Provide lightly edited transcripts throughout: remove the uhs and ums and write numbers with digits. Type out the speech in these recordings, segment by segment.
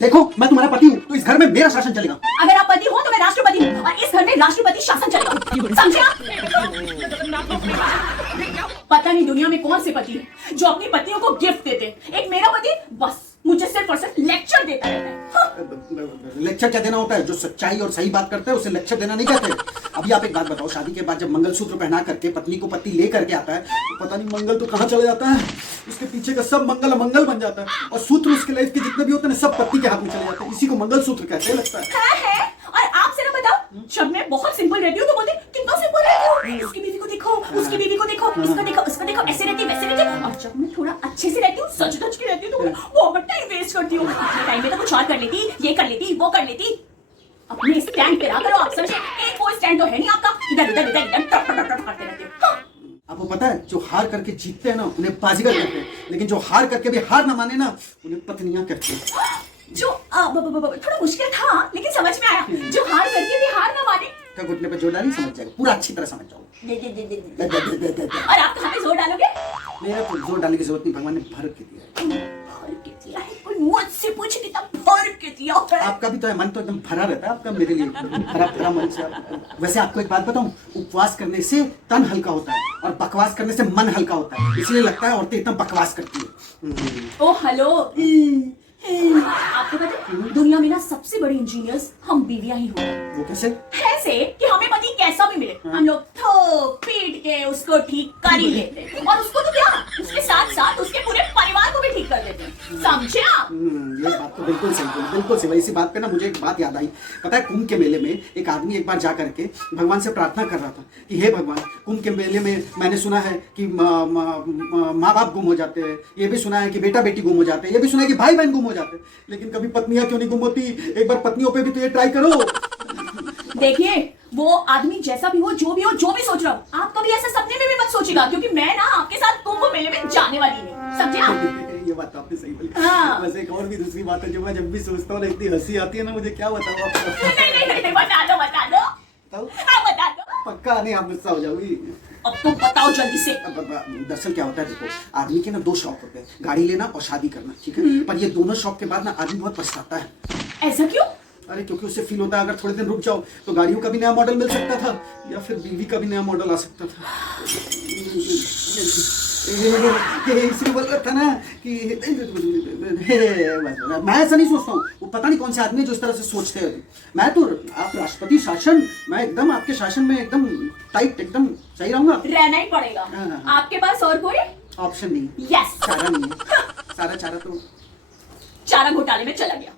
देखो मैं तुम्हारा पति हूँ तो इस घर में मेरा शासन चलेगा। अगर आप पति हो तो मैं राष्ट्रपति हूँ और इस घर में राष्ट्रपति शासन चलेगा, समझे आप? पता नहीं दुनिया में कौन से पति है जो अपनी पत्नियों को गिफ्ट देते हैं। एक मेरा पति बस मुझे सिर्फ और सिर्फ लेक्चर देता रहता है। हाँ। लेक्चर क्या देना होता है? जो सच्चाई और सही बात करते हैं उसे लेक्चर देना नहीं कहते। अभी आप एक बात बताओ, शादी के बाद जब मंगलसूत्र पहना करके पत्नी को पति ले करके आता है तो पता नहीं मंगल तो कहाँ चला जाता है, उसके पीछे का सब मंगल अमंगल बन जाता है और सूत्र उसके लाइफ के जितने भी होते हैं सब पत्नी के हाथ में चले जाते हैं। इसी को मंगलसूत्र कहते हैं लगता है। और आपसे ना बताओ, जब मैं बहुत सिंपल रहती हूँ तो बोलते कितना सिंपल रहती हूँ, उसकी बीवी को देखो, उसकी बीवी को देखो, इसको देखो, उसको देखो, ऐसे रहती वैसे रहती। और जब मैं थोड़ा अच्छे से रहती हूँ, सच धज के रहती हूँ तो बहुत टाइम वेस्ट करती हूँ। टाइम में तो कुछ और कर लेती, ये कर लेती, वो कर लेती। अपने स्टैंड पे रहा करो आप, समझे? एक कोई स्टैंड तो है नहीं आपका, इधर उधर इधर इधर टप टप टप करते रहते हो। आपको पता है जो हार करके जीतते हैं ना उन्हें बाजीगर कहते हैं, लेकिन जो हार करके भी हार ना माने ना उन्हें पत्नियां कहते हैं। जो थोड़ा मुश्किल था लेकिन समझ में आया। जो हार करके भी हार ना माने, क्या घुटने पे जोर डाली समझ जाएगा, पूरा अच्छी तरह समझ जाओ। और आप कहाँ पे जोर डालोगे? मेरा तो जोर डालने की जरूरत नहीं, भगवान ने भर के दिया है। भर के दिया है? कोई मुझसे पूछे कितना भर के दिया है? आपका भी तो है, मन तो एकदम भरा रहता है आपका मेरे लिए, भरा भरा मन से। वैसे आपको एक बात बताऊं, उपवास करने से तन हल्का होता है और बकवास करने से मन हल्का होता है, इसलिए लगता है औरतें इतना बकवास करती है। ओ हेलो, आपको पता है दुनिया में ना सबसे बड़े इंजीनियर्स हम बीवियां ही होते हैं। वो कैसे? ऐसे कि हमें पति कैसा भी मिले, हम लोग ठोक पीट के उसको ठीक कर ही लेते हैं। और उसको तो क्या, उसके साथ साथ उसके पूरे परिवार को भी ठीक कर देते हैं, समझे आप? ये बात तो बिल्कुल सही बोली, बिल्कुल सही। इसी बात पे ना मुझे एक बात याद आई। पता है कुंभ के मेले में एक आदमी एक बार जा करके भगवान से प्रार्थना कर रहा था कि हे भगवान, कुंभ के मेले में मैंने सुना है कि माँ बाप गुम हो जाते हैं, ये भी सुना है कि बेटा बेटी गुम हो जाते हैं, ये भी सुना है कि भाई बहन गुम हो जाते हैं, लेकिन कभी पत्नियां क्यों नहीं गुम होती? एक बार पत्नियों पे भी तो ये ट्राई करो। देखिए वो आदमी जैसा भी हो, जो भी हो, जो भी सोच रहा हो, आप कभी ऐसे सपने में भी मत सोचिएगा, क्योंकि मैं ना आपके साथ कुंभ मेले में जाने वाली नहीं, समझे आप? ये बात आपने सही बोली। हाँ। वैसे एक और भी दूसरी बात है जो मैं जब भी सोचता हूँ ना इतनी हंसी आती है ना, मुझे क्या बताऊँ आपको। नहीं, बता दो बताओ? हाँ बता दो। पक्का नहीं, आप गुस्सा हो जाओगी। अब तुम बताओ जल्दी से। दरअसल क्या होता है, देखो आदमी के ना दो शौक होते हैं, गाड़ी लेना और शादी करना, ठीक है? पर ये दोनों शौक के बाद ना आदमी बहुत पछताता है। ऐसा क्यों? अरे क्योंकि उससे फील होता है अगर थोड़े दिन रुक जाओ तो गाड़ियों का भी नया मॉडल मिल सकता था या फिर बीवी का भी नया मॉडल आ सकता था। इसलिए बोल रहा था ना कि मैं ऐसा नहीं सोचता हूँ, वो पता नहीं कौन से आदमी जो इस तरह से सोचते हैं। मैं तो, आप राष्ट्रपति शासन, मैं एकदम आपके शासन में एकदम टाइट, एकदम सही रहूंगा। रहना ही पड़ेगा। हाँ। आपके पास और कोई ऑप्शन नहीं, यस, चारा नहीं है, सारा चारा तो चारा घोटाले में चला गया।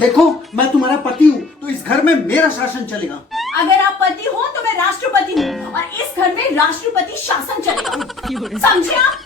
देखो मैं तुम्हारा पति हूँ तो इस घर में मेरा शासन चलेगा। अगर आप पति हो तो मैं राष्ट्रपति हूँ और इस घर में राष्ट्रपति शासन चलेगा, समझे आप?